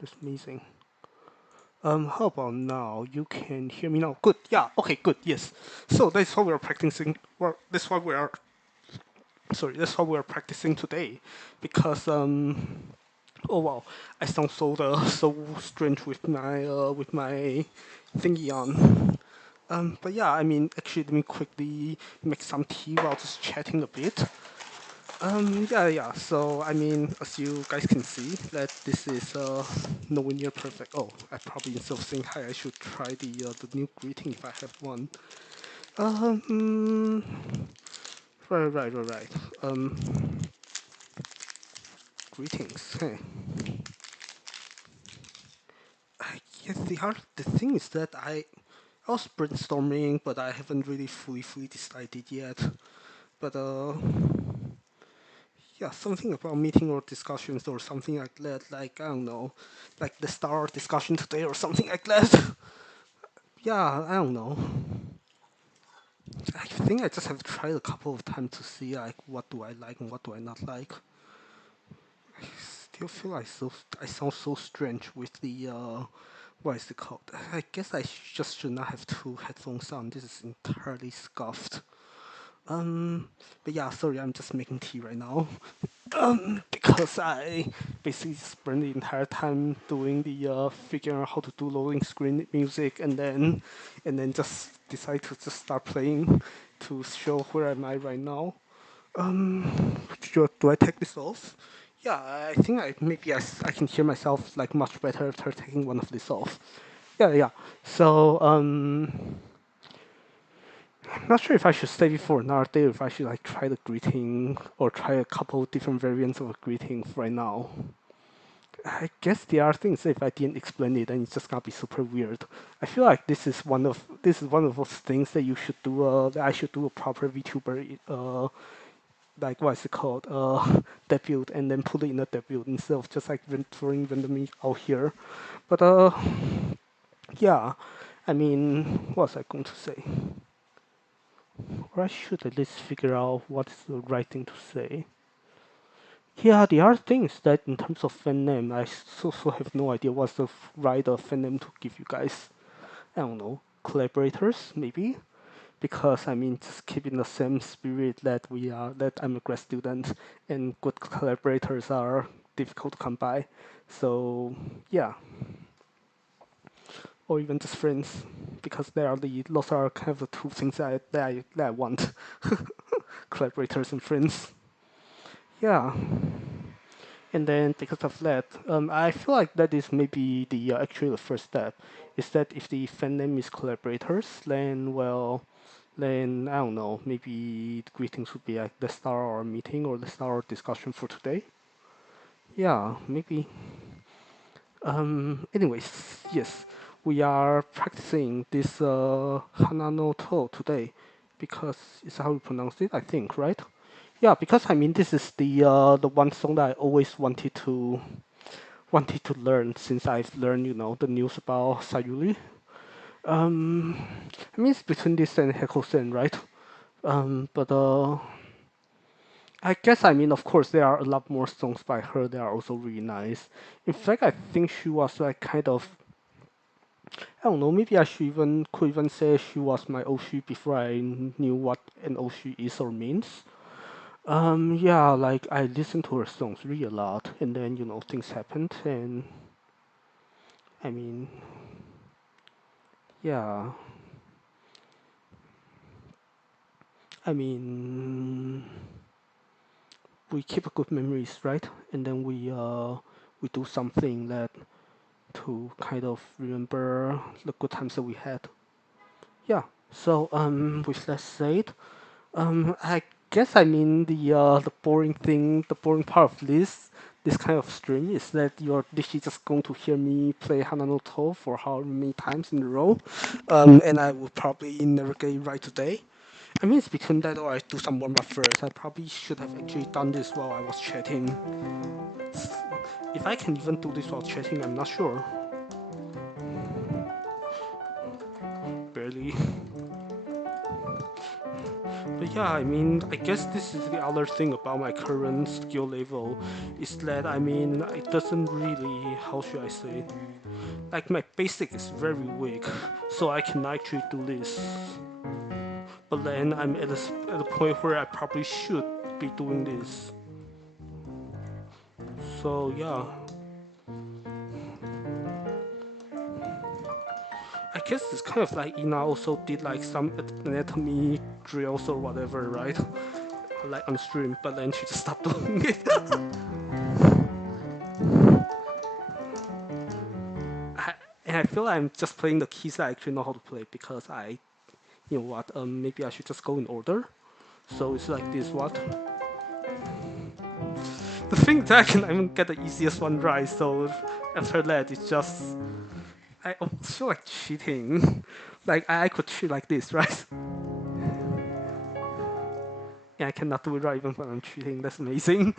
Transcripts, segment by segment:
That's amazing. How about now? You can hear me now. Good. Yeah. Okay. Good. Yes. So that's what we're practicing. Well, that's what we are. Sorry. That's what we're practicing today, because Oh wow, I sound so so strange with my thingy on. But yeah, I mean, actually, let me quickly make some tea while just chatting a bit. Yeah. So I mean, as you guys can see, that this is nowhere near perfect. Oh, I probably, instead of saying hi, I should try the new greeting if I have one. Um, right. Um, Greetings. Hey. Yes, the thing is that I was brainstorming, but I haven't really fully decided yet. But yeah, something about meeting or discussions or something like that. Like, I don't know, like the star discussion today or something like that. Yeah, I don't know. I think I just have tried a couple of times to see like what do I like and what do I not like. I still feel like I sound so strange with the what is it called? I guess I just should not have two headphones on. This is entirely scuffed. But yeah, sorry, I'm just making tea right now. Because I basically spent the entire time doing the figuring out how to do loading screen music, and then just decide to just start playing to show where am I right now. Do I take this off? Yeah, I think I can hear myself like much better after taking one of these off. Yeah. So I'm not sure if I should save it for another day or if I should like try the greeting or try a couple different variants of a greeting right now. I guess the other thing is if I didn't explain it, then it's just gonna be super weird. I feel like this is one of those things that you should do. That I should do a proper VTuber. Like what is it called? Debut, and then put it in a debut instead of just like throwing randomly out here. But yeah. I mean, what was I going to say? Or I should at least figure out what is the right thing to say. Yeah, the other thing is that in terms of fan name, I so have no idea what's the right fan name to give you guys. I don't know, collaborators maybe, because I mean just keeping the same spirit that that I'm a grad student, and good collaborators are difficult to come by. So yeah, or even just friends, because those are kind of the two things that I want. Collaborators and friends. Yeah. And then because of that, I feel like that is maybe the actually the first step. Is that if the fan name is collaborators, then well, then I don't know, maybe the greetings would be like the star or meeting or the star or discussion for today. Yeah, maybe. Anyways, yes, we are practicing this Hana no To today because it's how we pronounce it, I think, right? Yeah, because I mean this is the one song that I always wanted to learn since I've learned, the news about Sayuri. Um, I mean, it's between this and Hekosen, right? But I guess, I mean, of course, there are a lot more songs by her that are also really nice. In fact, I think she was like kind of, I don't know, maybe could even say she was my Oshi before I knew what an Oshi is or means. Yeah, like I listened to her songs really a lot, and then, things happened, and I mean, yeah. I mean, we keep good memories, right? And then we do something that to kind of remember the good times that we had. Yeah. So with that said, I guess I mean the boring thing, the boring part of this kind of stream is that you're literally just going to hear me play Hananoto for how many times in a row, and I will probably never get it right today. I mean, it's between that or I do some warm up first. I probably should have actually done this while I was chatting. If I can even do this while chatting, I'm not sure. Barely. But yeah, I mean, I guess this is the other thing about my current skill level is that I mean, it doesn't really, how should I say, like my basic is very weak, so I can actually do this. But then I'm at a point where I probably should be doing this. So yeah, I guess it's kind of like Ina also did like some anatomy drills or whatever, right? Like on stream, but then she just stopped doing it. And I feel like I'm just playing the keys I actually know how to play because you know what, maybe I should just go in order. So it's like this, what? The thing that I can even get the easiest one right, so after that it's just, I almost feel like cheating. Like I could cheat like this, right? Yeah, I cannot do it right even when I'm cheating, that's amazing.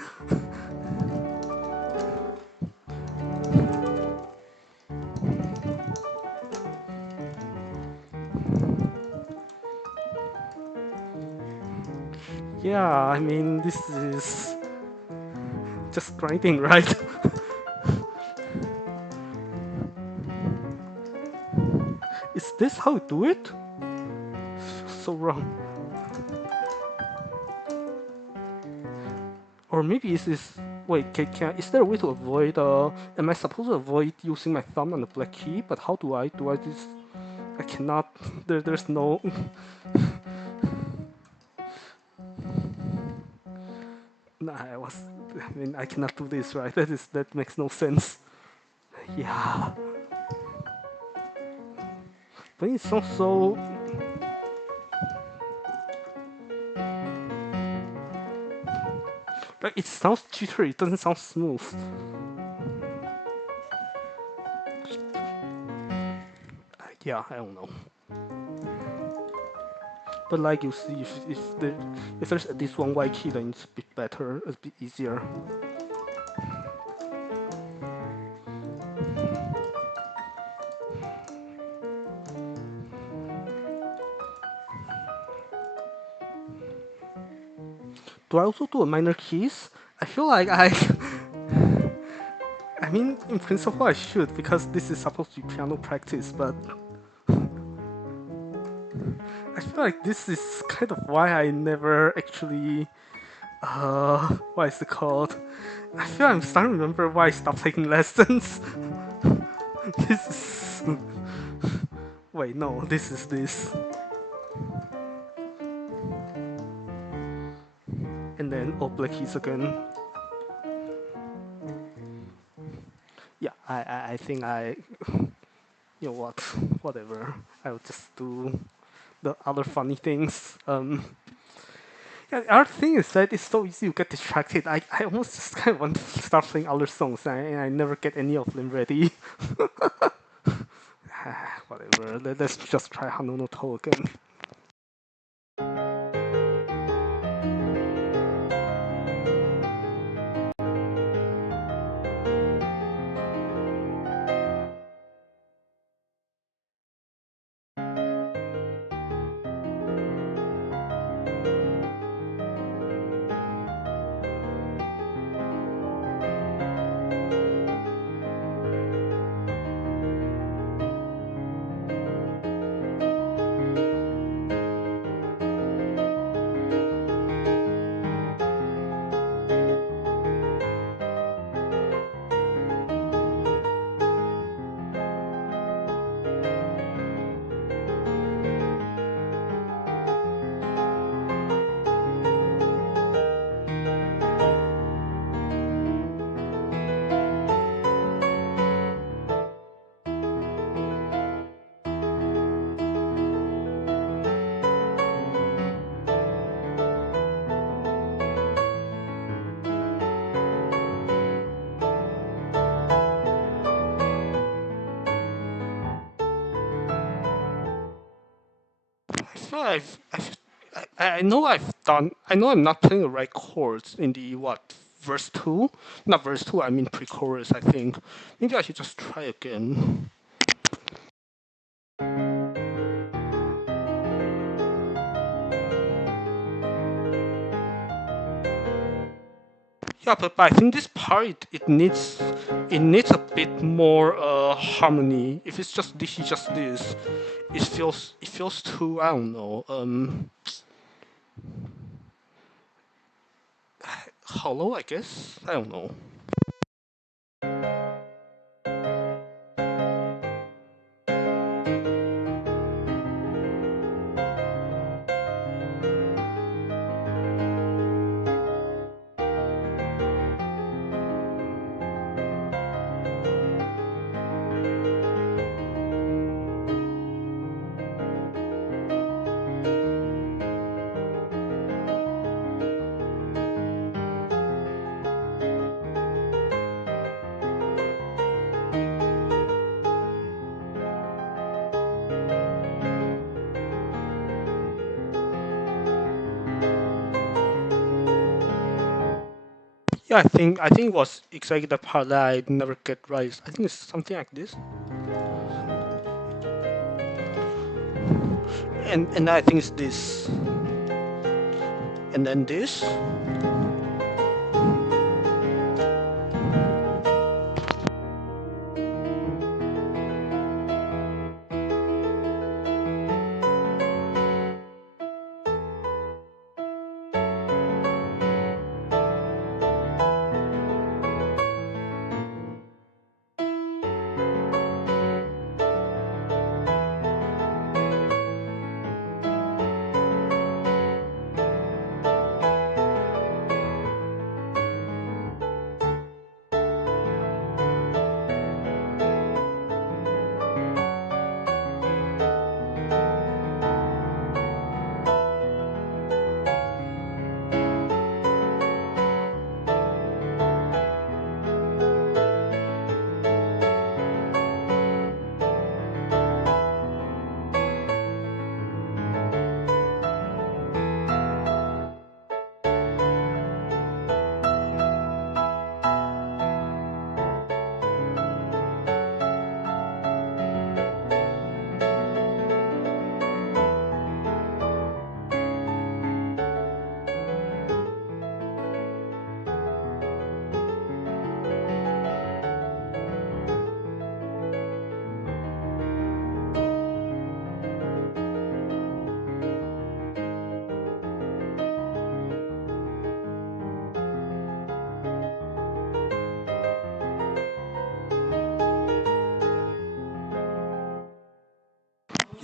Yeah, I mean, this is just grinding, right? Is this how you do it? So wrong. Or maybe is this... Wait, is there a way to avoid... am I supposed to avoid using my thumb on the black key? But how do I? Do I just... I cannot... there's no... Nah, I mean, I cannot do this, right? That makes no sense. Yeah. But it sounds so... But it sounds jittery, it doesn't sound smooth. Yeah, I don't know. But like you see, if there's at least one white key, then it's a bit better, a bit easier. Do I also do a minor keys? I feel like I mean, in principle I should, because this is supposed to be piano practice, but... I feel like this is kind of why I never actually... what is it called? I feel I'm starting to remember why I stopped taking lessons. This is... Wait, no, this is this. And then all black keys again. Yeah, I think you know what, whatever. I'll just do the other funny things. Yeah, the other thing is that it's so easy to get distracted. I almost just kind of want to start playing other songs, and I never get any of them ready. Whatever, let's just try Hano no To again. I feel I know I've done. I know I'm not playing the right chords in the what verse two, not verse two. I mean pre-chorus. I think maybe I should just try again. Yeah, but I think this part it needs a bit more harmony. If it's just this, it feels too, I don't know, hollow, I guess. I don't know. Yeah, I think it was exactly the part that I never get right. I think it's something like this, and I think it's this, and then this.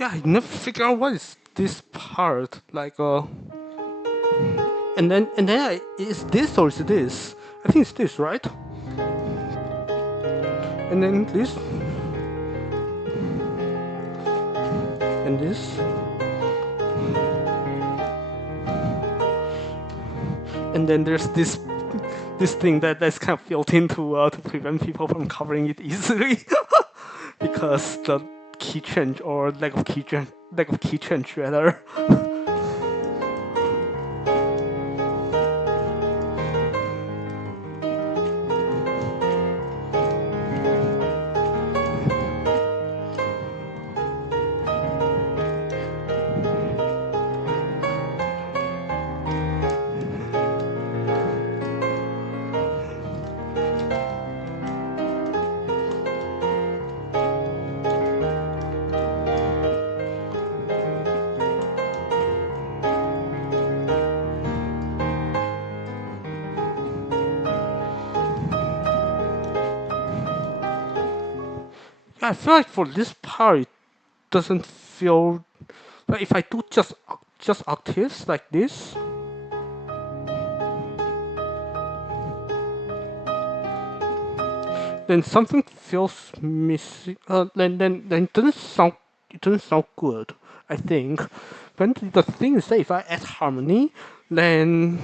Yeah, I never figure out what is this part like. And then is this or is this? I think it's this, right? And then this and this and then there's this thing that's kind of built into to prevent people from covering it easily because the key change or lack of key change rather. I feel like for this part it doesn't feel like if I do just octaves like this, then something feels missing. Then it doesn't sound good. I think. But the thing is that if I add harmony, then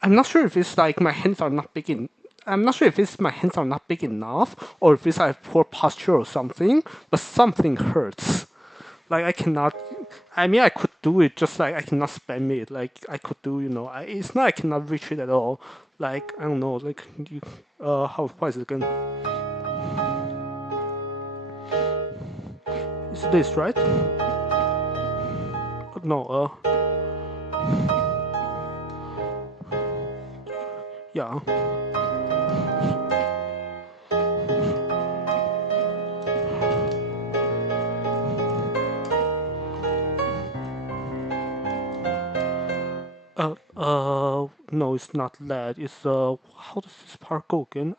I'm not sure if it's like my hands are not big in. I'm not sure if it's my hands are not big enough, or if it's I have poor posture or something. But something hurts. Like I cannot. I mean, I could do it, just like I cannot spam it. Like I could do, it's not I cannot reach it at all. Like I don't know. Like what is it again? It's this, right? No. Yeah. No, it's not lead. It's how does this part go again?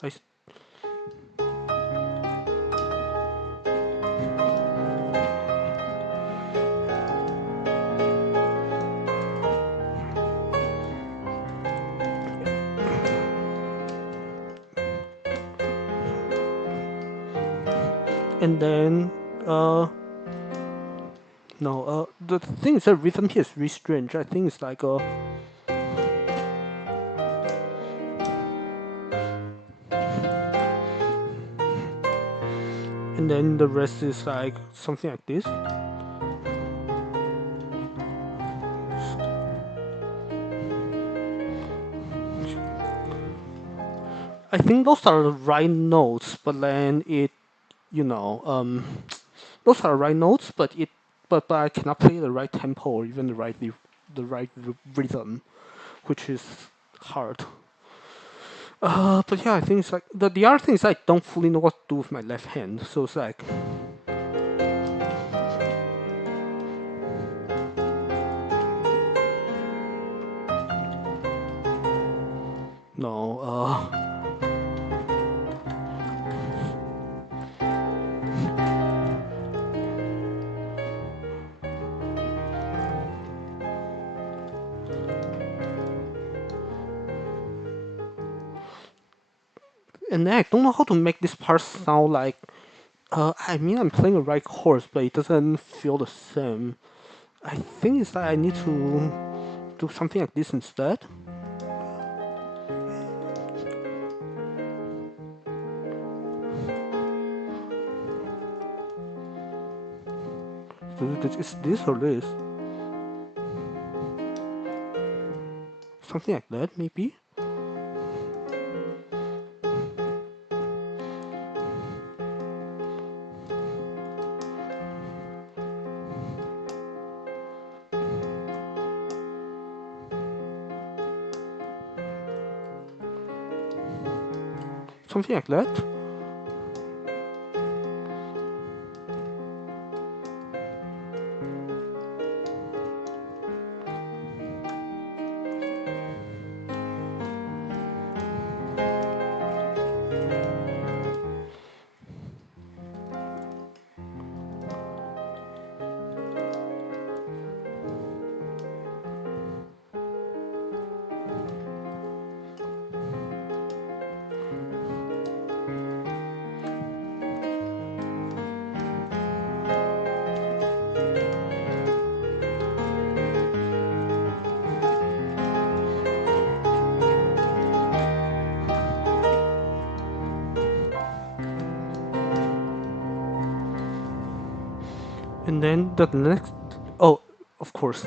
And then no, the thing is, the rhythm here is really strange. I think it's like and then the rest is like something like this. I think those are the right notes, but then you know, those are the right notes, but I cannot play the right tempo or even the right rhythm, which is hard. But yeah, I think it's like the other thing is I don't fully know what to do with my left hand, so it's like no, and then I don't know how to make this part sound like. I mean, I'm playing the right chords, but it doesn't feel the same. I think it's that I need to do something like this instead. Is this or this? Something like that, maybe? Something like that? And then the next. Oh, of course.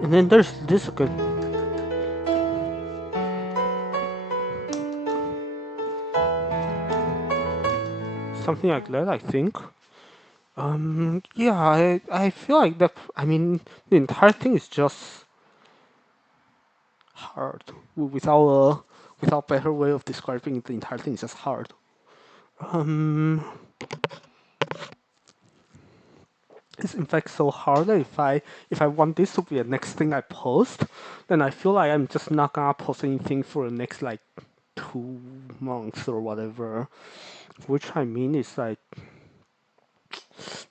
And then there's this again. Something like that, I think. Yeah, I feel like that. I mean, the entire thing is just hard. Without better way of describing it, the entire thing is just hard. Um, it's in fact so hard that if I want this to be the next thing I post, then I feel like I'm just not gonna post anything for the next like 2 months or whatever. Which I mean is like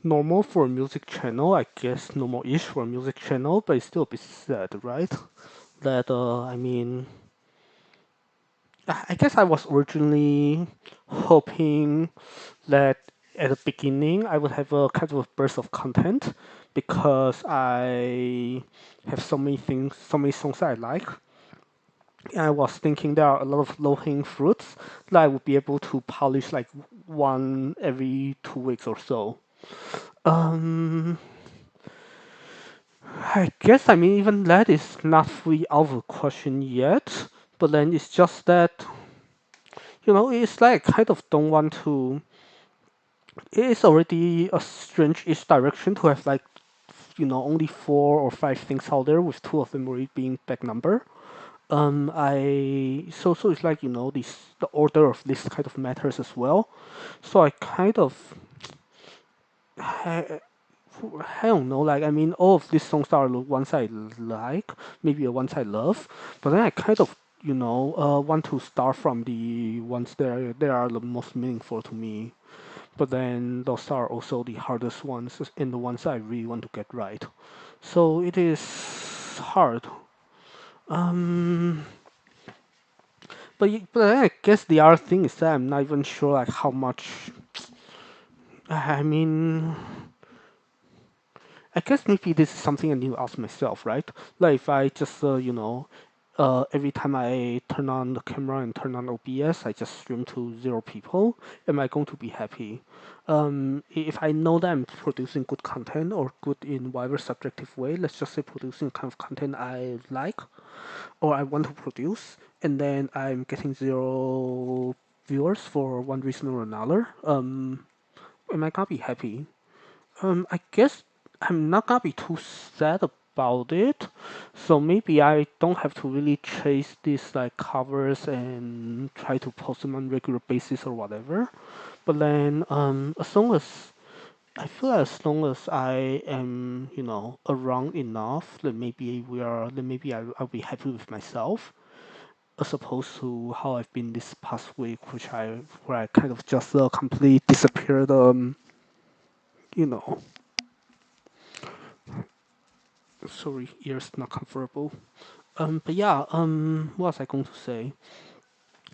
normal for a music channel, I guess normal-ish for a music channel, but it's still a bit sad, right? That I mean, I guess I was originally hoping that at the beginning I would have a kind of a burst of content because I have so many things, so many songs that I like. And I was thinking there are a lot of low-hanging fruits that I would be able to polish like one every 2 weeks or so. Um, I guess I mean even that is not fully out of the question yet. But then it's just that it's like I kind of don't want to. It is already a strange-ish direction to have like only 4 or 5 things out there with two of them already being back number. So it's like, this the order of this kind of matters as well. So I kind of I, I don't know, like, I mean, all of these songs are the ones I like, maybe the ones I love, but then I kind of, want to start from the ones that are the most meaningful to me. But then those are also the hardest ones and the ones I really want to get right. So it is hard. Um, but then I guess the other thing is that I'm not even sure like how much. I mean, I guess maybe this is something I need to ask myself, right? Like if I just every time I turn on the camera and turn on OBS, I just stream to 0 people. Am I going to be happy? If I know that I'm producing good content or good in whatever subjective way, let's just say producing kind of content I like or I want to produce, and then I'm getting 0 viewers for one reason or another, am I gonna be happy? I guess I'm not gonna be too sad about it. So maybe I don't have to really chase these like covers and try to post them on regular basis or whatever. But then, as long as I feel as long as I am, around enough, then maybe I'll be happy with myself, as opposed to how I've been this past week, where I kind of just completely disappeared. You know, sorry, ears not comfortable. But yeah, what was I going to say?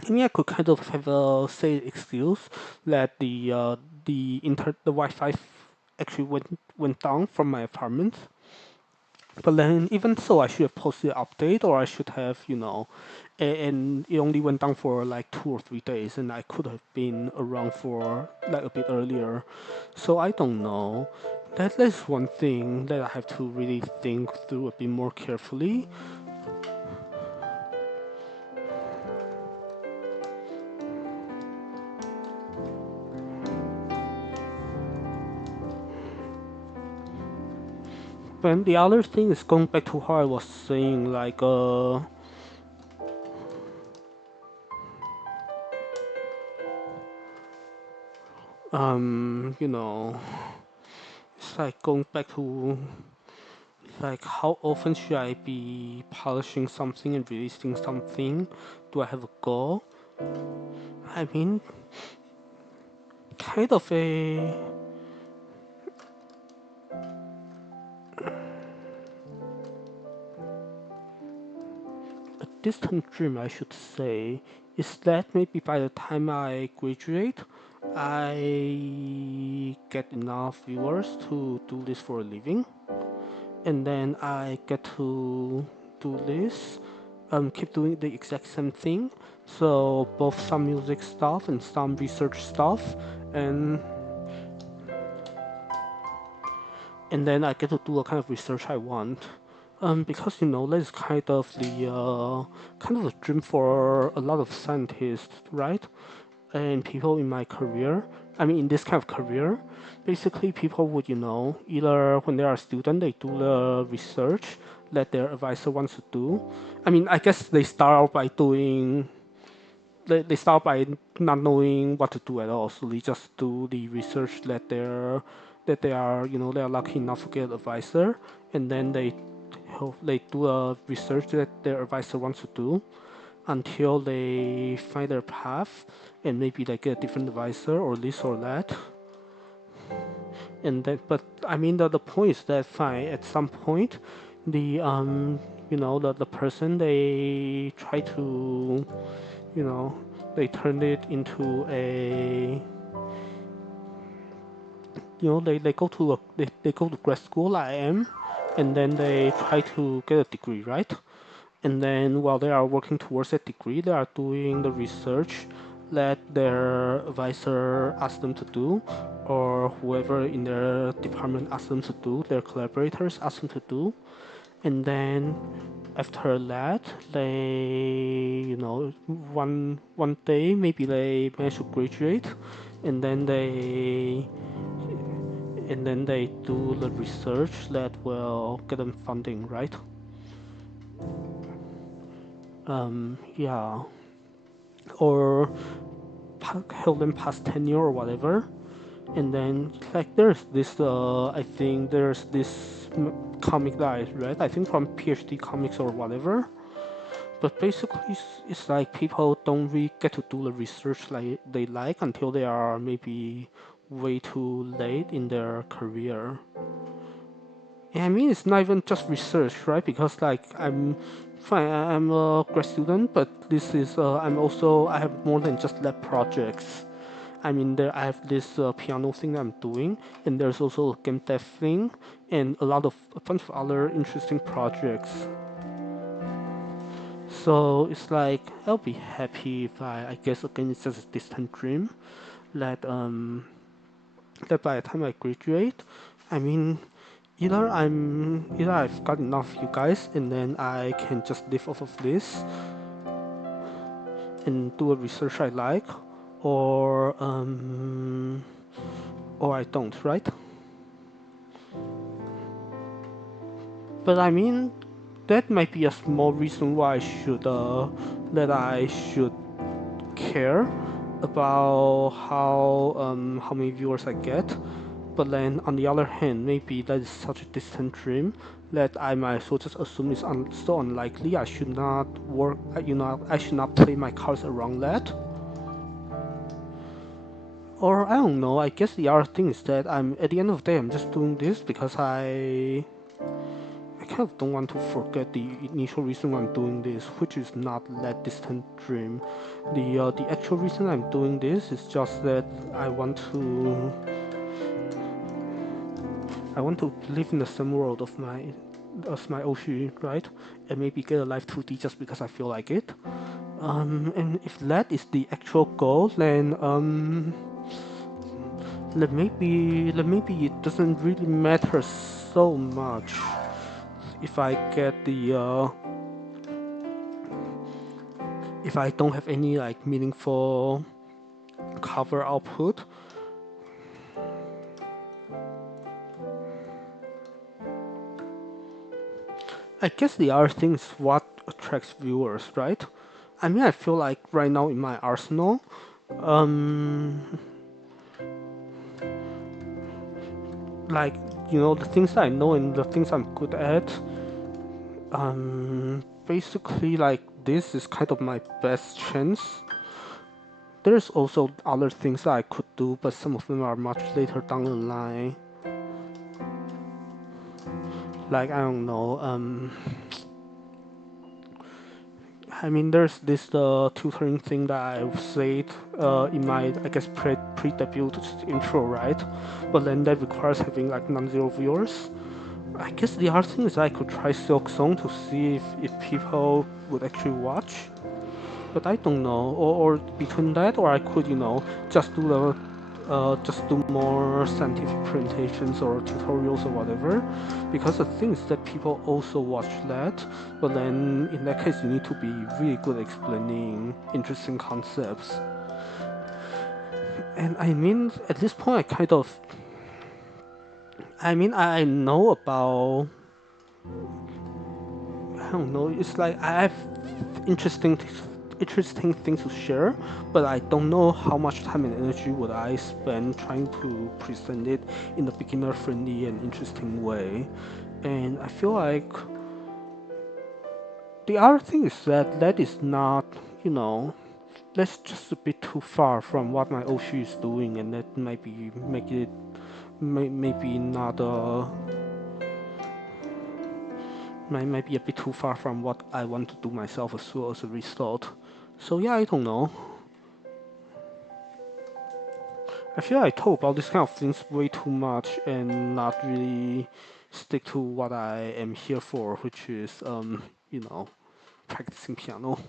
I mean, I could kind of have a say excuse that the Wi-Fi actually went down from my apartment. But then, even so, I should have posted an update, or I should have, and it only went down for like 2 or 3 days, and I could have been around for like a bit earlier. So I don't know. That's one thing that I have to really think through a bit more carefully. But the other thing is going back to how I was saying, like, you know, it's like going back to like how often should I be polishing something and releasing something? Do I have a goal? I mean, kind of a distant dream, I should say, is that maybe by the time I graduate, I get enough viewers to do this for a living, and then I get to do this, keep doing the exact same thing. So both some music stuff and some research stuff, and and then I get to do a kind of research I want. Because that is kind of the dream for a lot of scientists, right? And people in my career, I mean, in this kind of career, basically people would, either when they are a student, they do the research that their advisor wants to do. I mean, I guess they start out by they start by not knowing what to do at all, so they just do the research that they are lucky enough to get an advisor, and then they do a research that their advisor wants to do until they find their path, and maybe they get a different advisor or this or that. And then, but I mean, the point is that fine. At some point, the the person they try to, you know, they turn it into a, they go to they go to grad school like I am, and then they try to get a degree, right? And then while they are working towards that degree, they are doing the research that their advisor asked them to do, or whoever in their department asked them to do, their collaborators asked them to do. And then after that, one day maybe they manage to graduate, and then they do the research that will get them funding, right? Yeah, or help them pass tenure or whatever. And then like there's this I think there's this comic that I read, I think from PhD Comics or whatever. But basically, it's like people don't really get to do the research like they like until they are maybe way too late in their career. Yeah, I mean, it's not even just research, right? Because like I'm fine, I'm a grad student, but this is I have more than just lab projects. I mean, there I have this piano thing that I'm doing, and there's also a game dev thing, and a bunch of other interesting projects. So it's like I'll be happy if I guess again it's just a distant dream that that by the time I graduate, I mean either I've got enough of you guys and then I can just live off of this and do a research I like, or or I don't, right? But I mean that might be a small reason why I should care about how many viewers I get. But then on the other hand, maybe that is such a distant dream that I might as well just assume it's so unlikely. I should not work. I should not play my cards around that. Or I don't know. I guess the other thing is that I'm at the end of the day, I'm just doing this because I kind of don't want to forget the initial reason why I'm doing this, which is not that distant dream. The actual reason I'm doing this is just that I want to live in the same world of my as my Oshi, right? And maybe get a live 2D just because I feel like it. And if that is the actual goal, then maybe it doesn't really matter so much if I get if I don't have any like meaningful cover output. I guess the other thing is what attracts viewers, right? I mean, I feel like right now in my arsenal, um, like the things that I know and the things I'm good at, basically like this is kind of my best chance. There's also other things that I could do, but some of them are much later down the line. Like I don't know, I mean, there's this tutoring thing that I've said in my, I guess, pre-debut intro, right? But then that requires having like non-zero viewers. I guess the other thing is I could try Silk Song to see if people would actually watch. But I don't know, or between that, or I could, just do just do more scientific presentations or tutorials or whatever, because the thing is that people also watch that, but then in that case you need to be really good at explaining interesting concepts. And I mean, at this point, I know about, I don't know, it's like I have interesting interesting things to share, but I don't know how much time and energy would I spend trying to present it in a beginner friendly and interesting way. And I feel like the other thing is that that is not, you know, that's just a bit too far from what my Oshi is doing, and that might be make it maybe not might be a bit too far from what I want to do myself as well as a result. So yeah, I don't know. I feel like I talk about this kind of things way too much and not really stick to what I am here for, which is practicing piano.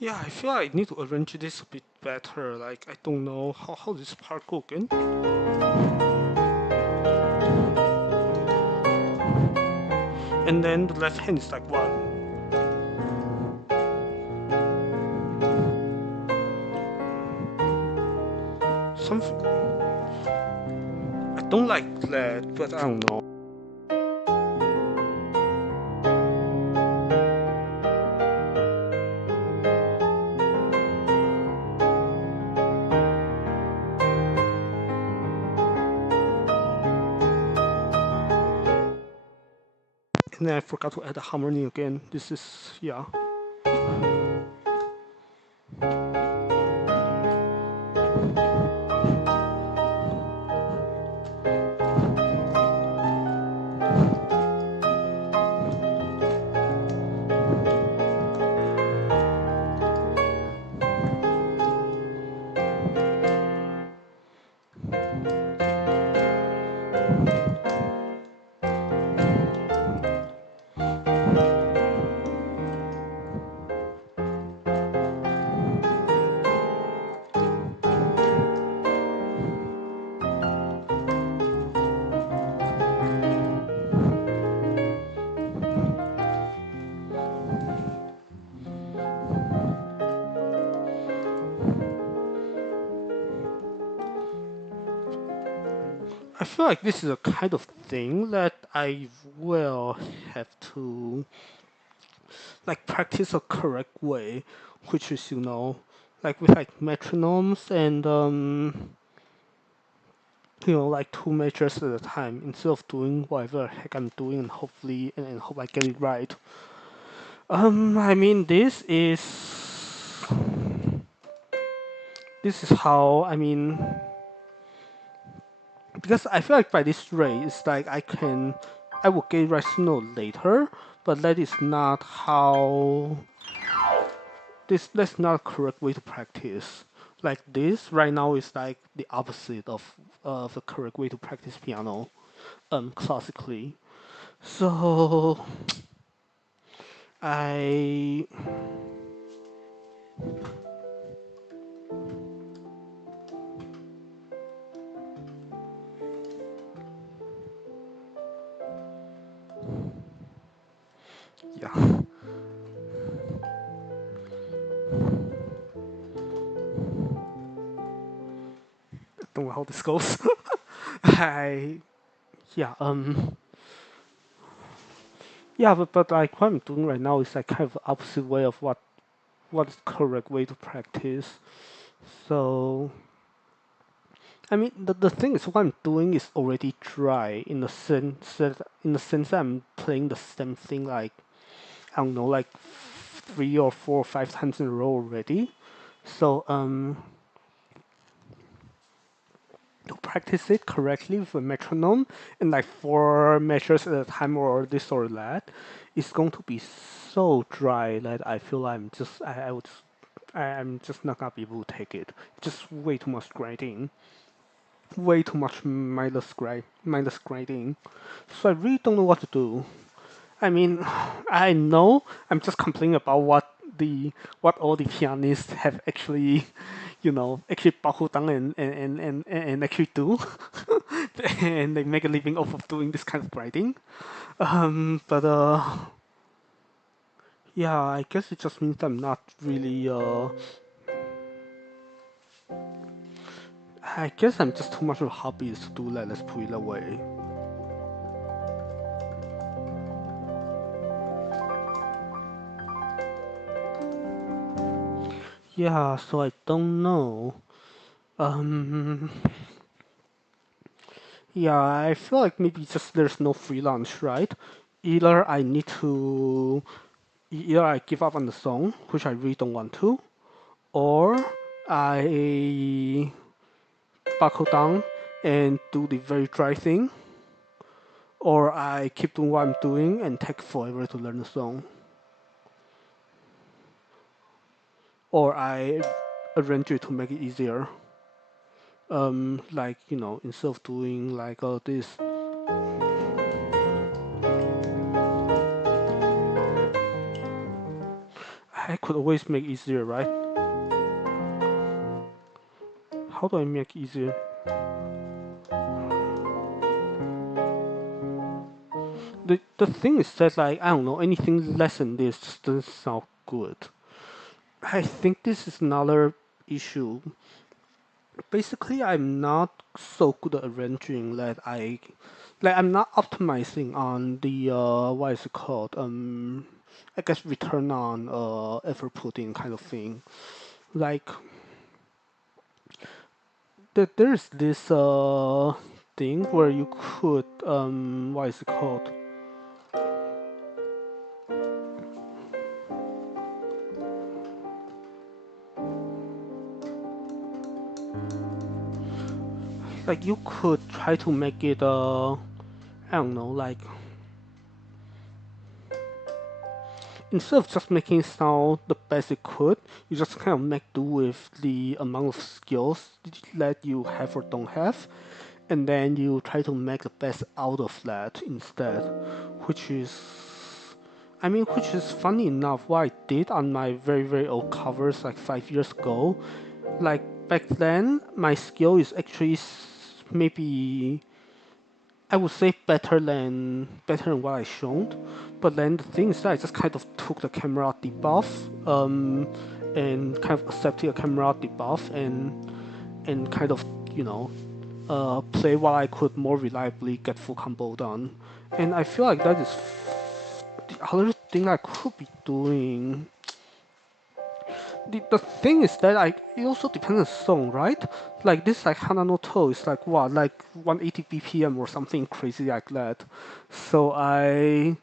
Yeah, I feel I need to arrange this a bit better. Like, I don't know how this part go again. And then the left hand is like one. Something I don't like that, but I don't know. And then I forgot to add the harmony again. This is, yeah. I feel like this is a kind of thing that I will have to like practice a correct way, which is like with like metronomes and like two measures at a time instead of doing whatever the heck I'm doing and hopefully and hope I get it right. I mean this is how because I feel like by this rate it's like I will get it right sooner or later, but that is not how that's not a correct way to practice. Like this right now is like the opposite of the correct way to practice piano, classically. So I yeah, don't know how this goes. I yeah yeah, but like what I'm doing right now is like kind of the opposite way of what is correct way to practice. So I mean, the thing is, what I'm doing is already dry in the sense that I'm playing the same thing like I don't know, like 3 or 4 or 5 times in a row already. So to practice it correctly with a metronome and like 4 measures at a time or this or that, it's going to be so dry that I feel I'm just not gonna be able to take it. Just way too much grinding. Way too much mindless grinding. So I really don't know what to do. I mean, I know I'm just complaining about what all the pianists have actually, actually down and actually do, and they make a living off of doing this kind of grinding. But yeah, I guess it just means I'm not really I guess I'm just too much of a hobbyist to do that. Let's put it that way. Yeah, so I don't know. Um, yeah, I feel like maybe just there's no free lunch, right? Either I need to, either I give up on the song, which I really don't want to, or I buckle down and do the very dry thing, or I keep doing what I'm doing and take forever to learn the song, or I arrange it to make it easier. Like instead of doing like this, I could always make easier, right? How do I make easier? The thing is that, like, I don't know, anything less than this just doesn't sound good. I think this is another issue. Basically, I'm not so good at arranging that I'm not optimizing on the what is it called? I guess return on effort put in kind of thing. Like there's this thing where you could what is it called? Like you could try to make it I don't know, like instead of just making it sound the best it could, you just kind of make do with the amount of skills that you have or don't have, and then you try to make the best out of that instead, which is, I mean, which is funny enough what I did on my very, very old covers like 5 years ago. Like back then, my skill is actually maybe I would say better than what I showed, but then the thing is that I just kind of took the camera debuff, and kind of accepted a camera debuff and kind of you know play what I could more reliably get full combo done, and I feel like that is the other thing I could be doing. The thing is that it also depends on the song, right? Like this like Hana no To is like what, like 180 BPM or something crazy like that. So I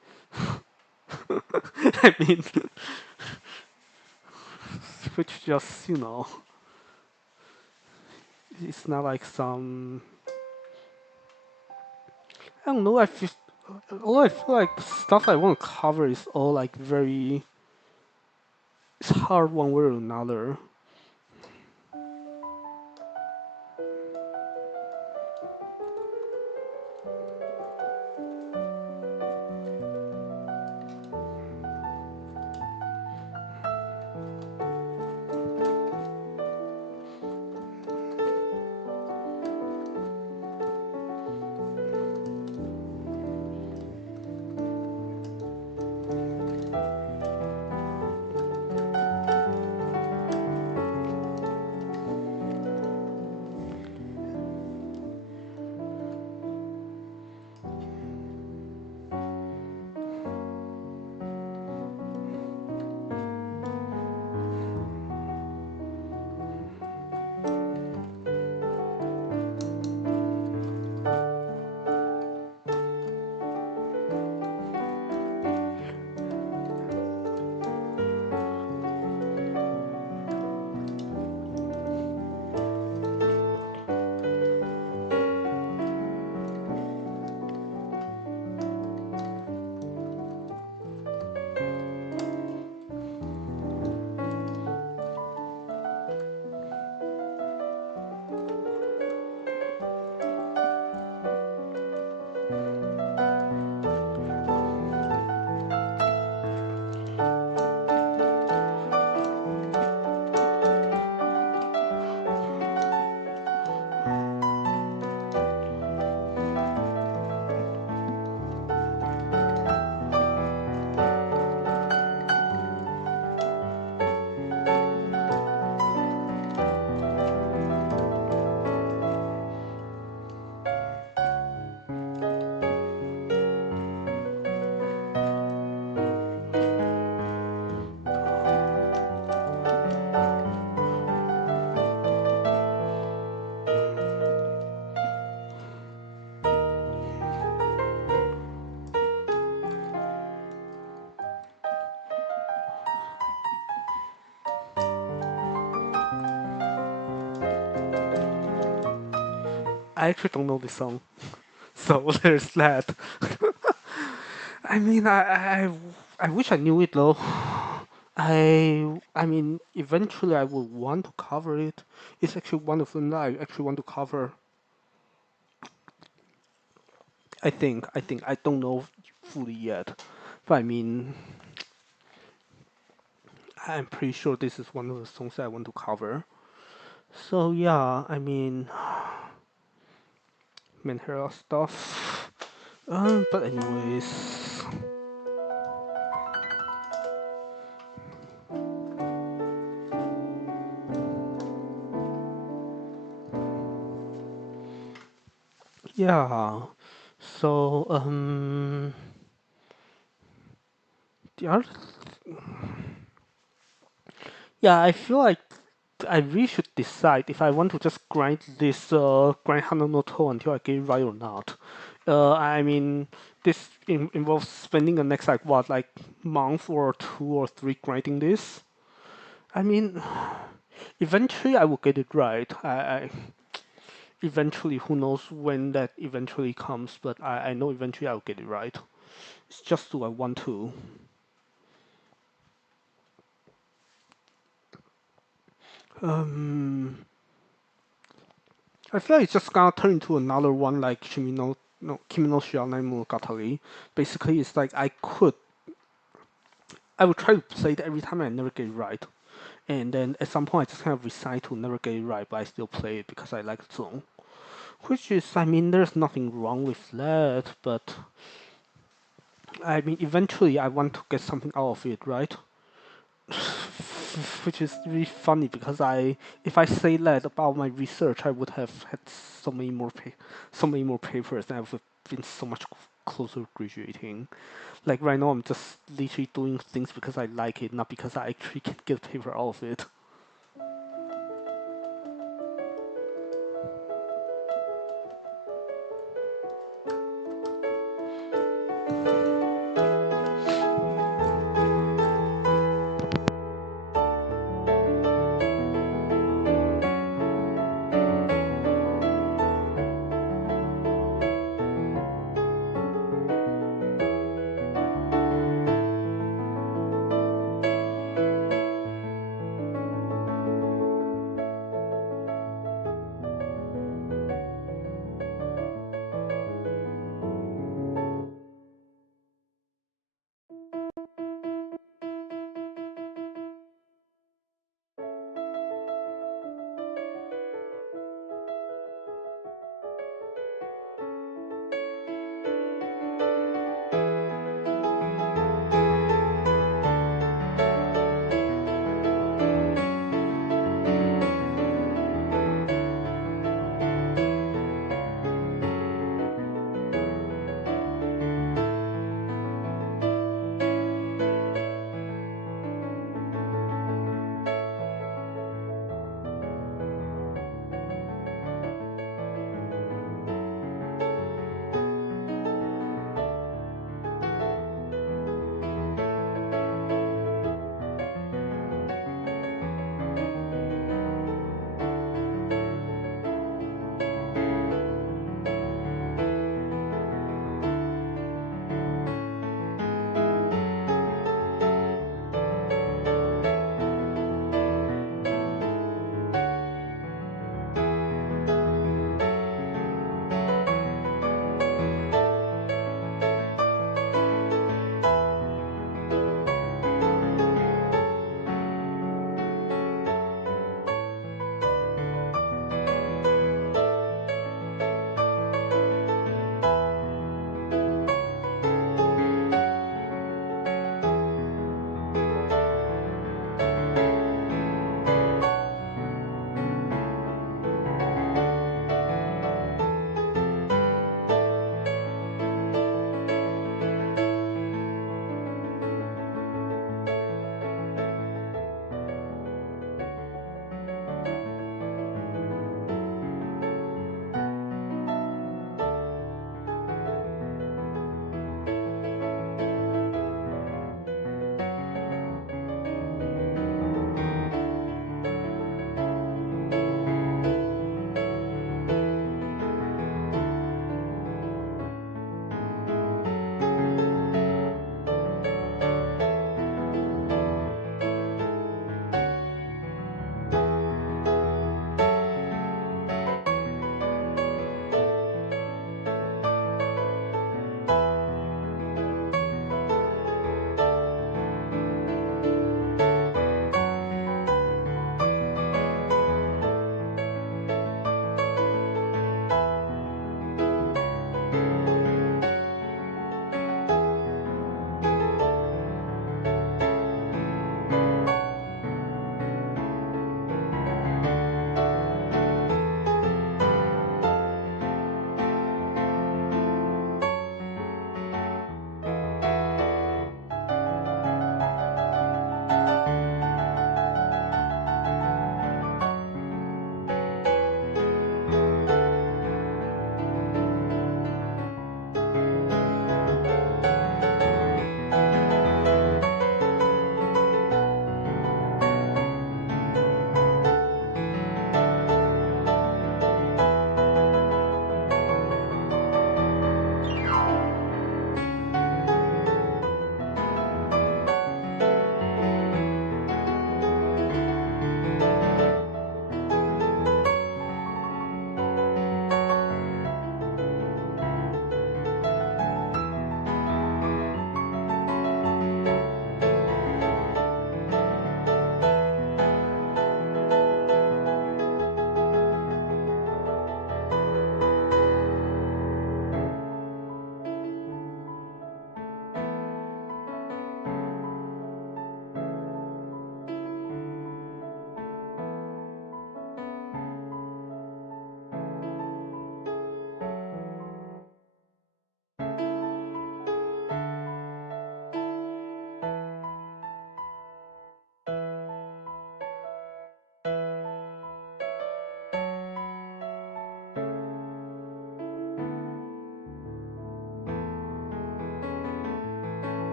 mean which just, it's not like some I don't know, I feel like the stuff I want to cover is all like very it's hard one way or another. I actually don't know this song. So there's that. I mean, I wish I knew it though. I mean, eventually I would want to cover it. It's actually one of them that I actually want to cover. I think I don't know fully yet, but I mean, I'm pretty sure this is one of the songs that I want to cover. So yeah, I mean, mental stuff. But anyways, yeah. So the other, yeah, I feel like I really should decide if I want to just grind this grind Hana no To until I get it right or not. I mean, this involves spending the next like what, like month or 2 or 3 grinding this. I mean, eventually I will get it right. I eventually, who knows when that eventually comes, but I know eventually I'll get it right. It's just do I want to. Um, I feel like it's just gonna turn into another one like Kimi no Shiranai Monogatari. Basically, it's like I would try to play it every time I never get it right. And then at some point I just kind of decide to never get it right, but I still play it because I like the song. Which is, I mean, there's nothing wrong with that, but I mean, eventually I want to get something out of it, right? Which is really funny because if I say that about my research, I would have had so many more papers, and I would have been so much closer to graduating. Like right now, I'm just literally doing things because I like it, not because I actually can get a paper out of it.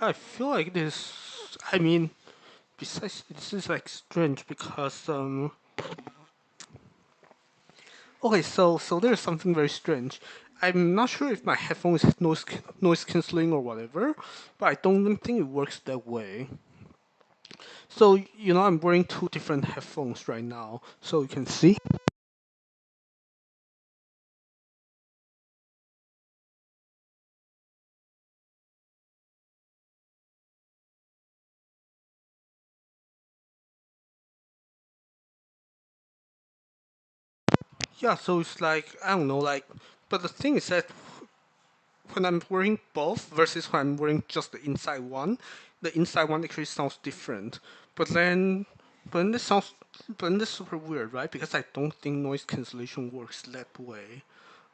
I feel like this. I mean, besides, this is like strange because Okay, so there's something very strange. I'm not sure if my headphones is noise canceling or whatever, but I don't even think it works that way. So I'm wearing two different headphones right now, so you can see. Yeah, so it's like I don't know, like, but the thing is that when I'm wearing both versus when I'm wearing just the inside one actually sounds different. But then, but then this sounds, but then this super weird, right? Because I don't think noise cancellation works that way.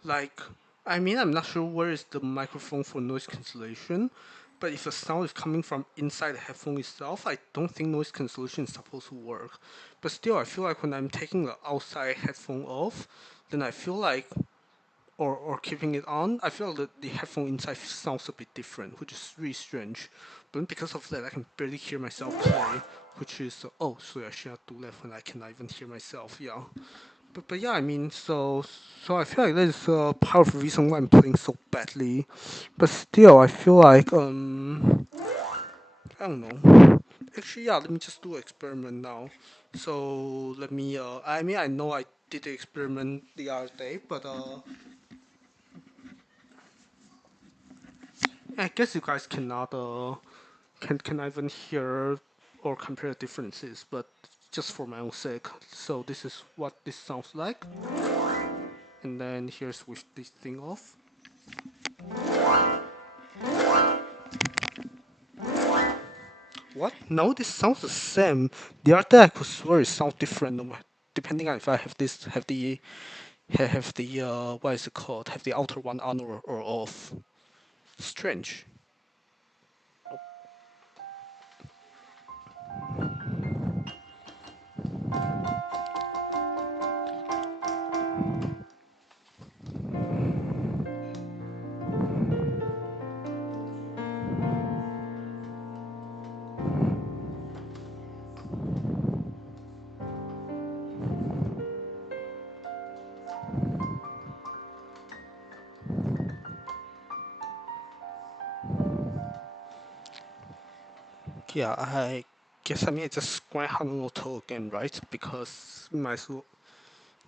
Like, I mean, I'm not sure where is the microphone for noise cancellation, but if the sound is coming from inside the headphone itself, I don't think noise cancellation is supposed to work. But still, I feel like when I'm taking the outside headphone off, then I feel like or keeping it on, I feel that the headphone inside sounds a bit different, which is really strange. But because of that, I can barely hear myself play, which is oh, so I should not do that when I cannot even hear myself. Yeah, but yeah, I mean, so I feel like that is a part of the reason why I'm playing so badly. But still, I feel like I don't know. Actually, yeah, let me just do an experiment now. So let me I mean, I know I did the experiment the other day, but I guess you guys cannot can I even hear or compare differences, but just for my own sake. So this is what this sounds like, and then here's switch this thing off. What? No, this sounds the same. The other day I could swear it sounds different, depending on if I have the what is it called? Have the outer one on or off. Strange. Yeah, I guess I mean I just grind Hanamoto again, right? Because might as well.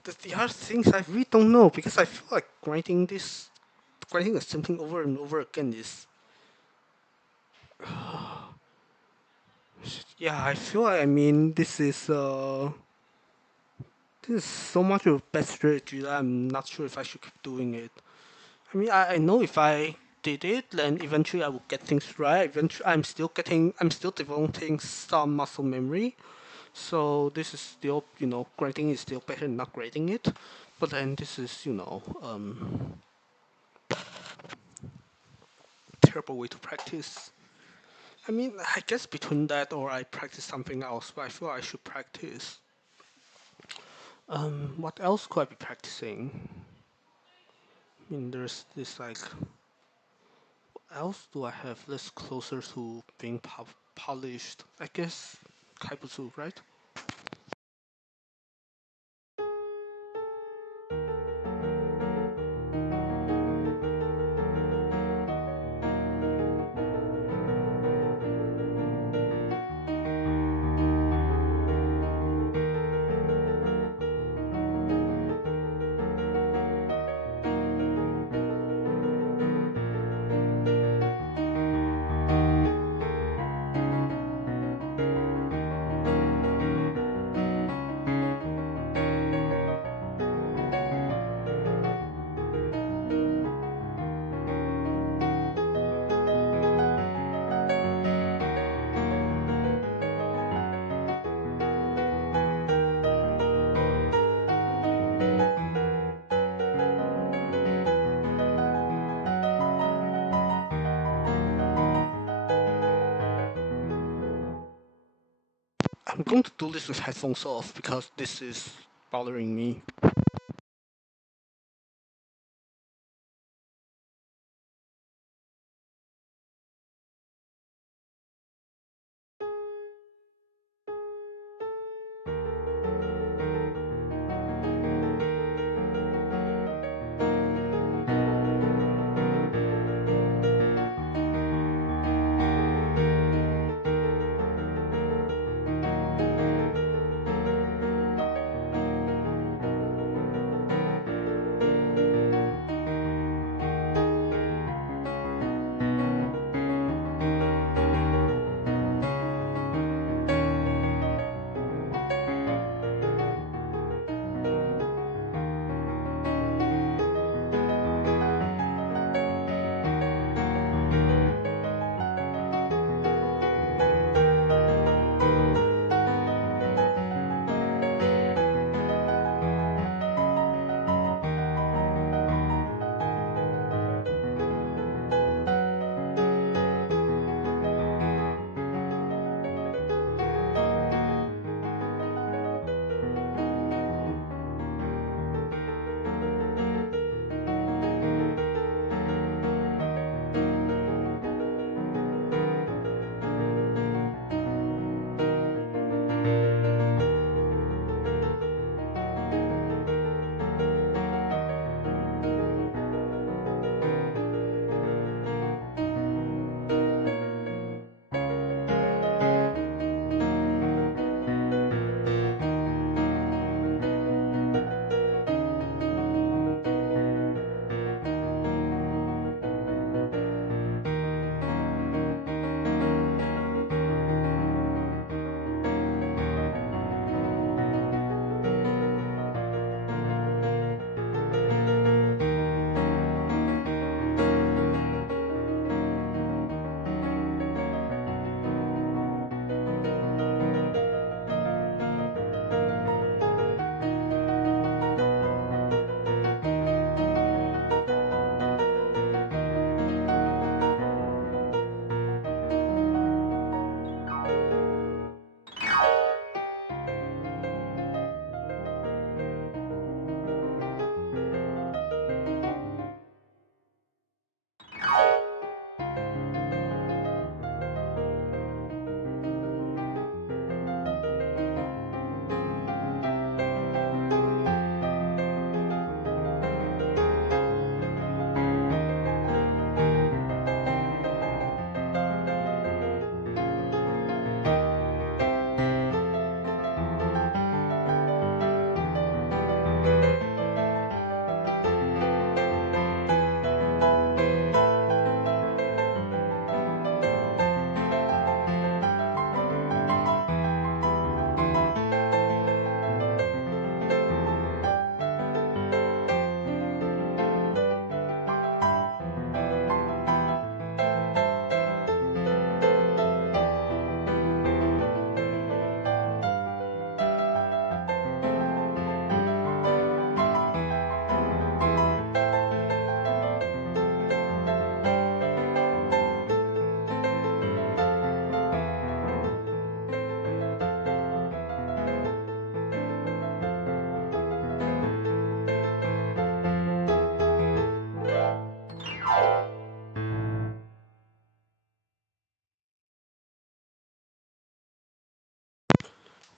The other things I really don't know because I feel like grinding the same thing over and over again is yeah. I feel like I mean this is so much of a bad strategy that I'm not sure if I should keep doing it. I mean I know if I did it, then eventually I will get things right. Eventually, I'm still developing some muscle memory. So this is still, grading is still better than not grading it. But then this is, terrible way to practice. I mean, I guess between that or I practice something else, but I feel I should practice. What else could I be practicing? I mean, there's this like, what else do I have that's closer to being polished? I guess Kaibutsu, right? I'm going to do this with headphones off because this is bothering me.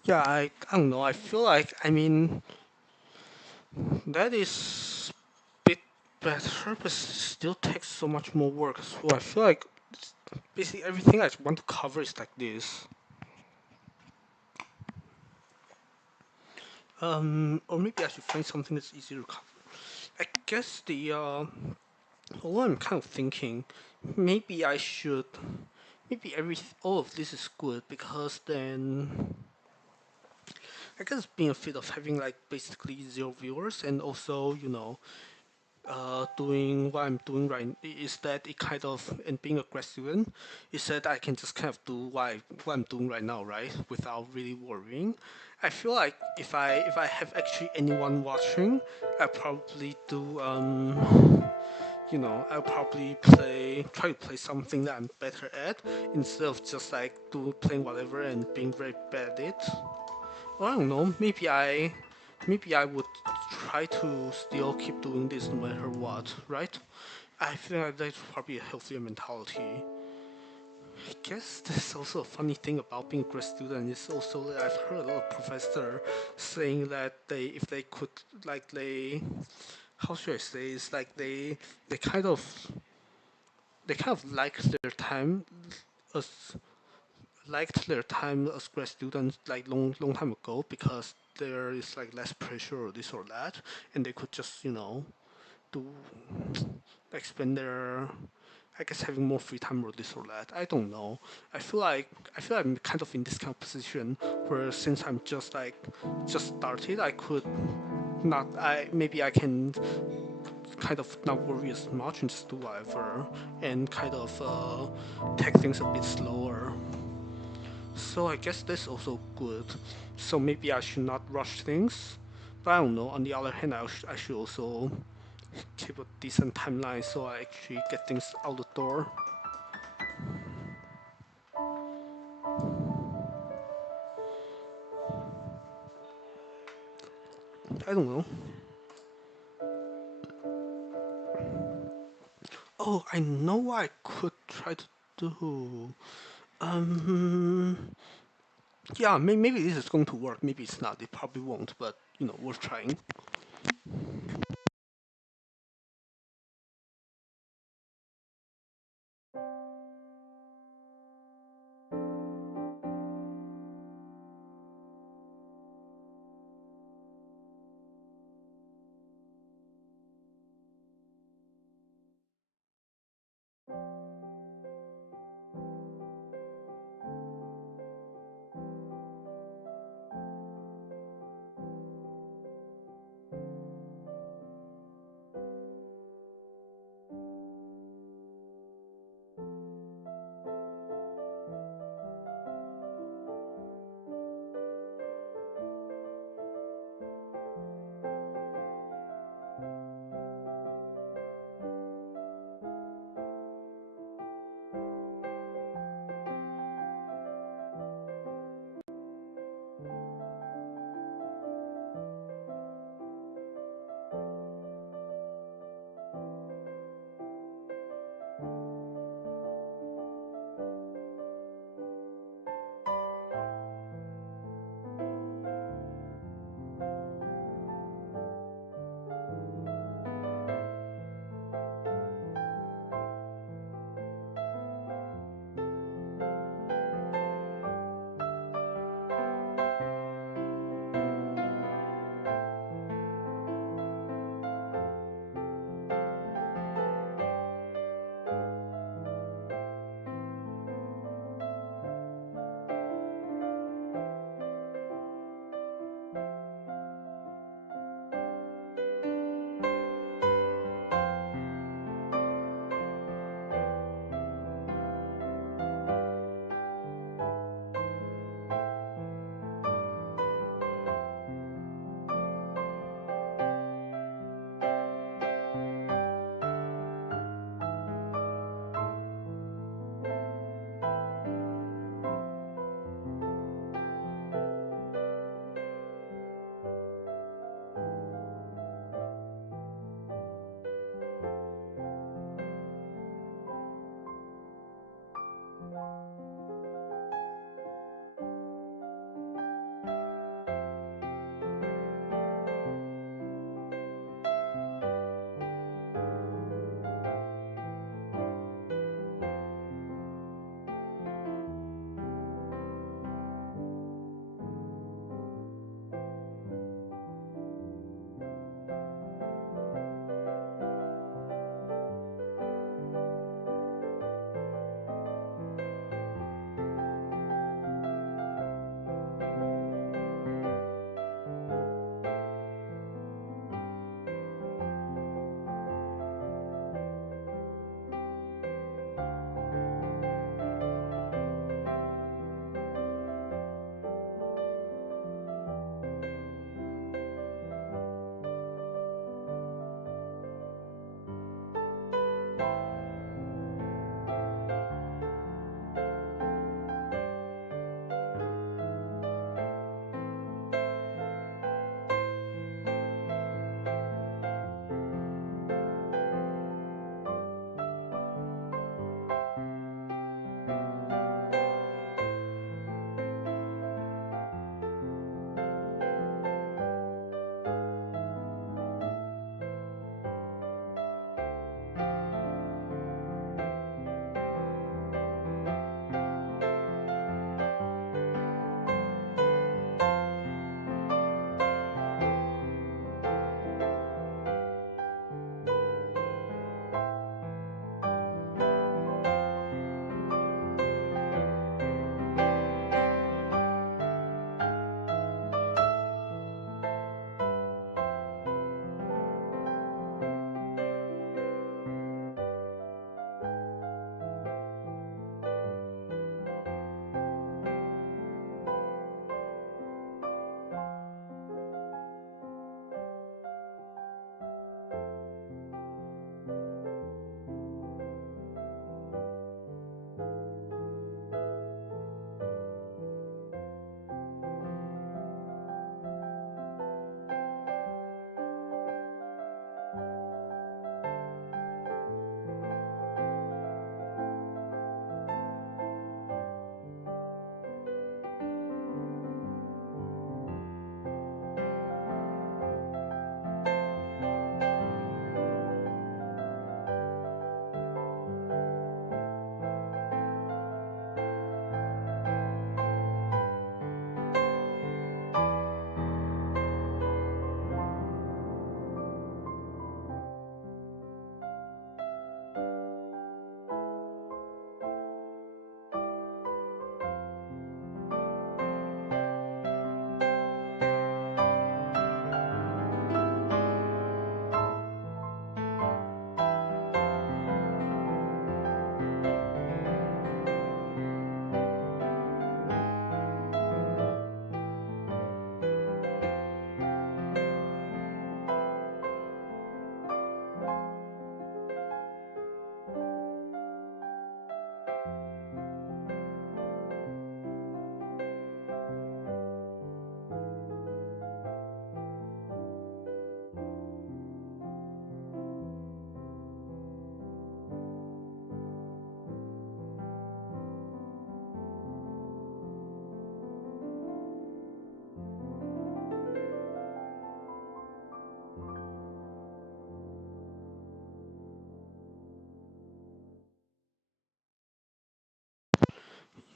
Yeah, I don't know. I feel like, I mean, that is bit better, but still takes so much more work as well. I feel like basically everything I want to cover is like this. Or maybe I should find something that's easy to cover. I guess what I'm kind of thinking, maybe I should, maybe all of this is good because then I guess being afraid of having like basically zero viewers and also doing what I'm doing right is that it kind of and being a grad student is that I can just kind of do what I'm doing right now, right, without really worrying. I feel like if I have actually anyone watching, I probably do I'll probably try to play something that I'm better at instead of just like playing whatever and being very bad at it. Well, I don't know. Maybe I would try to still keep doing this no matter what, right? I feel like that's probably a healthier mentality. I guess there's also a funny thing about being a grad student is also that I've heard a lot of professors saying that if they could, like how should I say, it's like they kind of they kind of as liked their time as grad students like long time ago because there is like less pressure or this or that, and they could just do like spend their I guess having more free time or this or that. I don't know. I feel like I'm kind of in this kind of position where since I'm just started, I could not I maybe I can kind of not worry as much and just do whatever and kind of take things a bit slower. So I guess that's also good. So maybe I should not rush things. But I don't know. On the other hand, I should also keep a decent timeline so I actually get things out the door. I don't know. Oh, I know what I could try to do. Um, yeah, maybe this is going to work. Maybe it's not. It probably won't, but worth trying.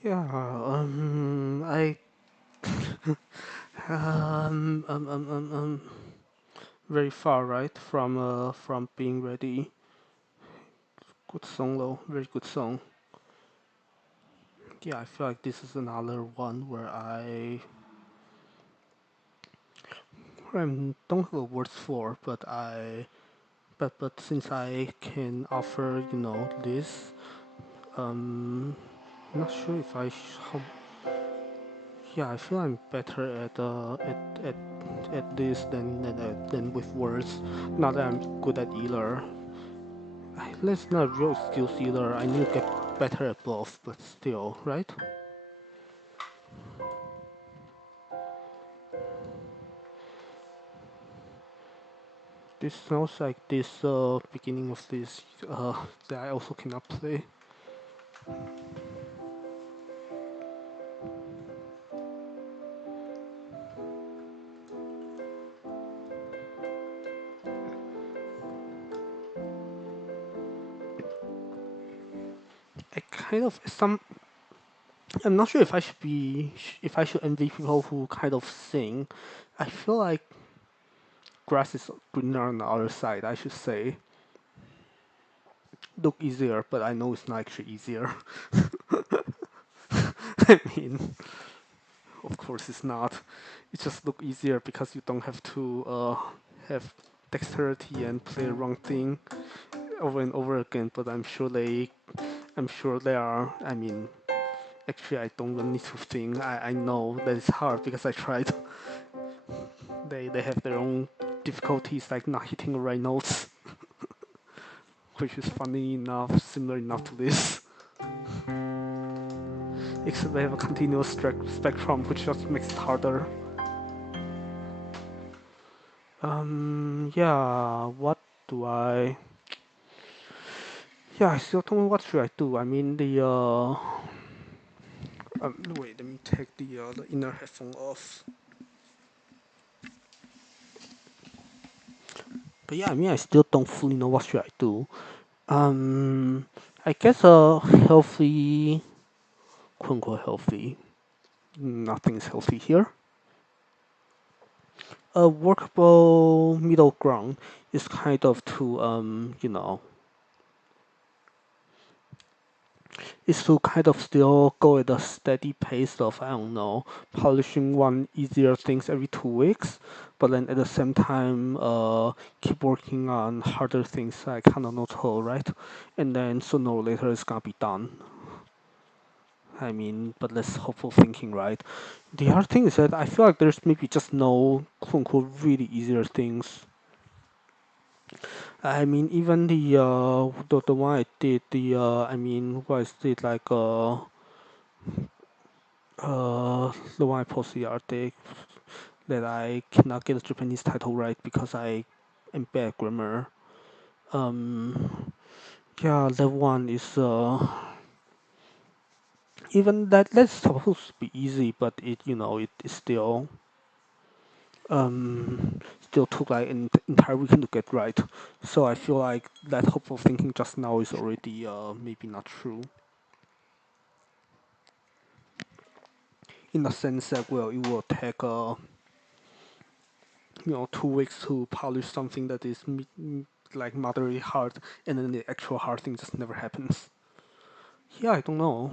Yeah, I um, um, um, um, um, very far, right, from being ready. Good song though, very good song. Yeah, I feel like this is another one where I don't have a words for, but since I can offer, this, um, I'm not sure if yeah, I feel I'm better at this than with words. Not that I'm good at either. Let's not real skills either. I need to get better at both, but still, right? This sounds like this beginning of this that I also cannot play. I kind of some. I'm not sure if I should envy people who kind of sing. I feel like grass is greener on the other side. I should say look easier, but I know it's not actually easier. I mean, of course it's not. It just look easier because you don't have to have dexterity and play the wrong thing over and over again. But I'm sure they are. I mean, actually, I don't even need to think. I know that it's hard because I tried. They have their own difficulties, like not hitting the right notes, which is funny enough, similar enough to this. Except they have a continuous spectrum, which just makes it harder. Yeah, what do I? Yeah, I still don't know what should I do. I mean, wait, let me take the inner headphone off. But yeah, I mean, I still don't fully know what should I do. I guess a healthy, quote unquote healthy. Nothing is healthy here. A workable middle ground is kind of to is to kind of still go at a steady pace of, I don't know, polishing one easier things every 2 weeks, but then at the same time keep working on harder things like Hana no To, right? And then sooner or later it's gonna be done. I mean, but that's hopeful thinking, right? The hard thing is that I feel like there's maybe just no quote unquote really easier things. I mean, even the one I did, I mean, what is it like the one I posted the other day that I cannot get the Japanese title right because I am bad at grammar. Yeah, that one is even that's supposed to be easy, but it is still took like an entire weekend to get right. So I feel like that hopeful thinking just now is already maybe not true. In the sense that, well, it will take 2 weeks to polish something that is like moderately hard, and then the actual hard thing just never happens. Yeah, I don't know.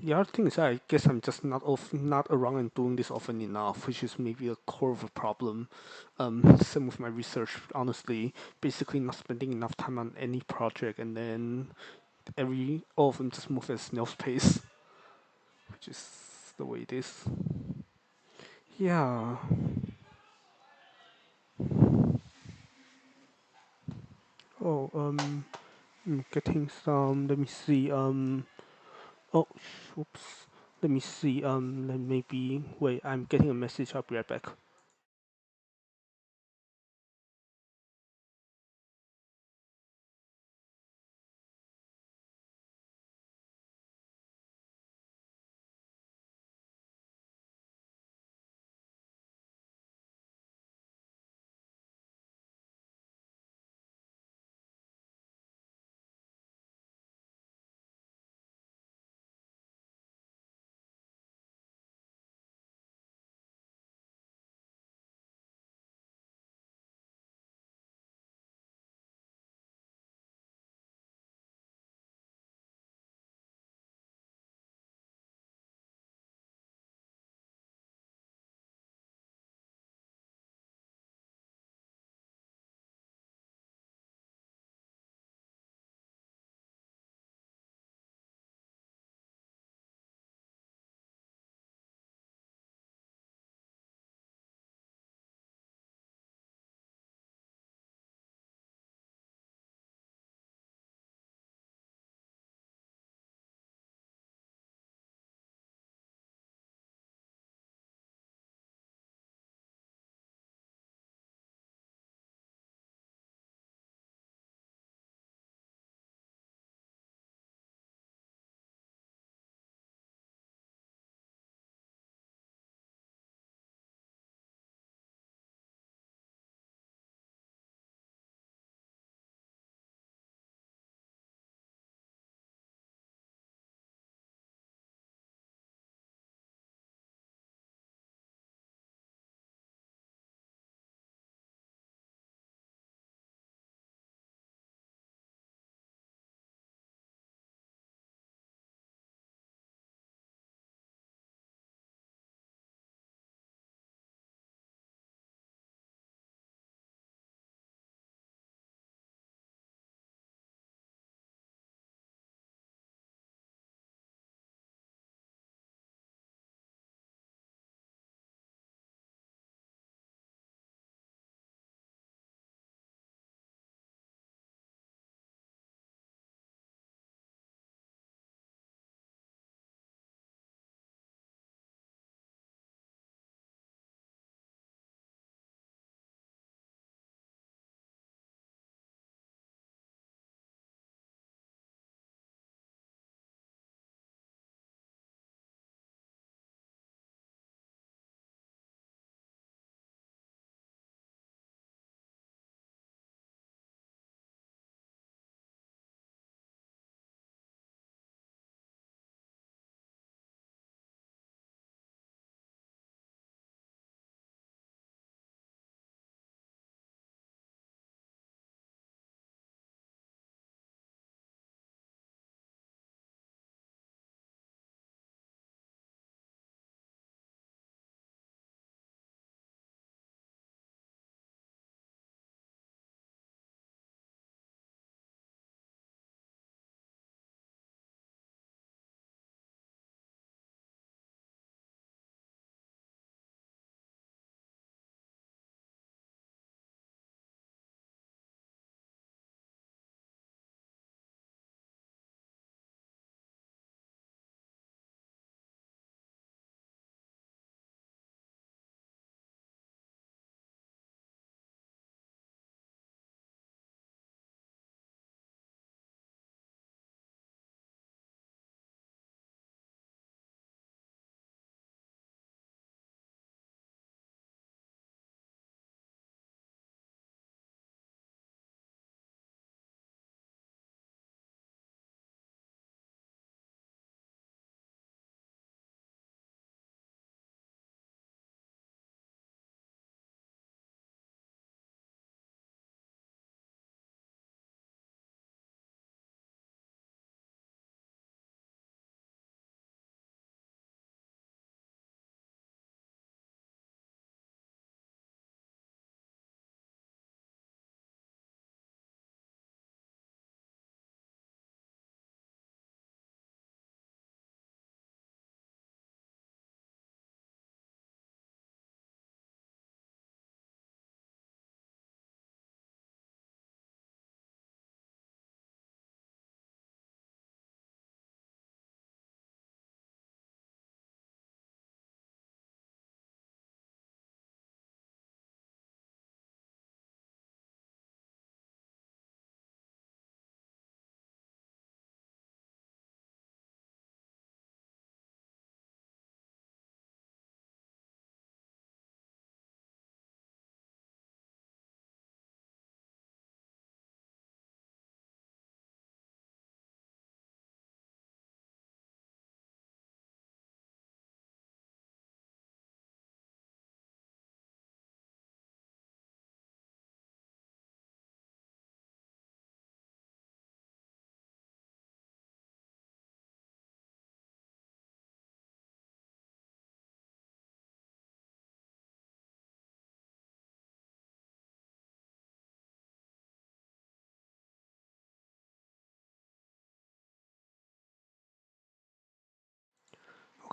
The other thing is, I guess I'm just not around and doing this often enough, which is maybe a core of a problem. Same with my research, honestly. Basically, not spending enough time on any project, and then all of them just move at snail's pace, which is the way it is. Yeah. Oh, I'm getting some. Let me see. Oh, oops. Let me see. Then maybe wait. I'm getting a message. I'll be right back.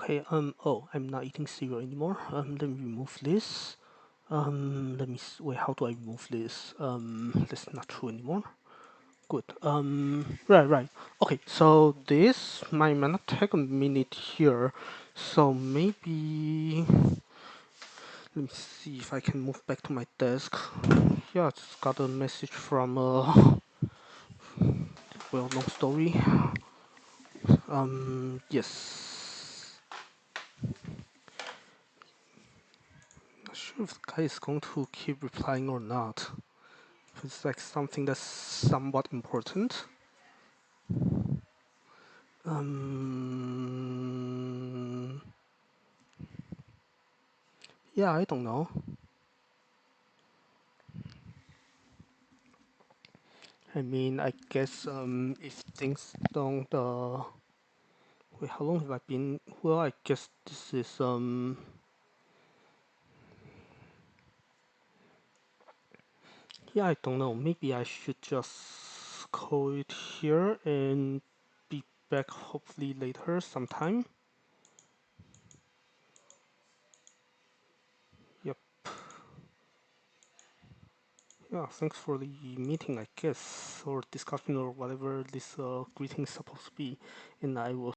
Okay, oh, I'm not eating cereal anymore. Let me remove this. Let me, wait, how do I remove this? That's not true anymore. Good. Right. Okay, so this might not take a minute here. So maybe, let me see if I can move back to my desk. Yeah, I just got a message from, well, long story. Yes. Not sure if the guy is going to keep replying or not. It's like something that's somewhat important. Yeah, I don't know. I mean, I guess if things don't wait, how long have I been? Well, I guess this is yeah, I don't know. Maybe I should just call it here and be back hopefully later sometime. Yep. Yeah, thanks for the meeting, I guess, or discussion or whatever this greeting is supposed to be, and I will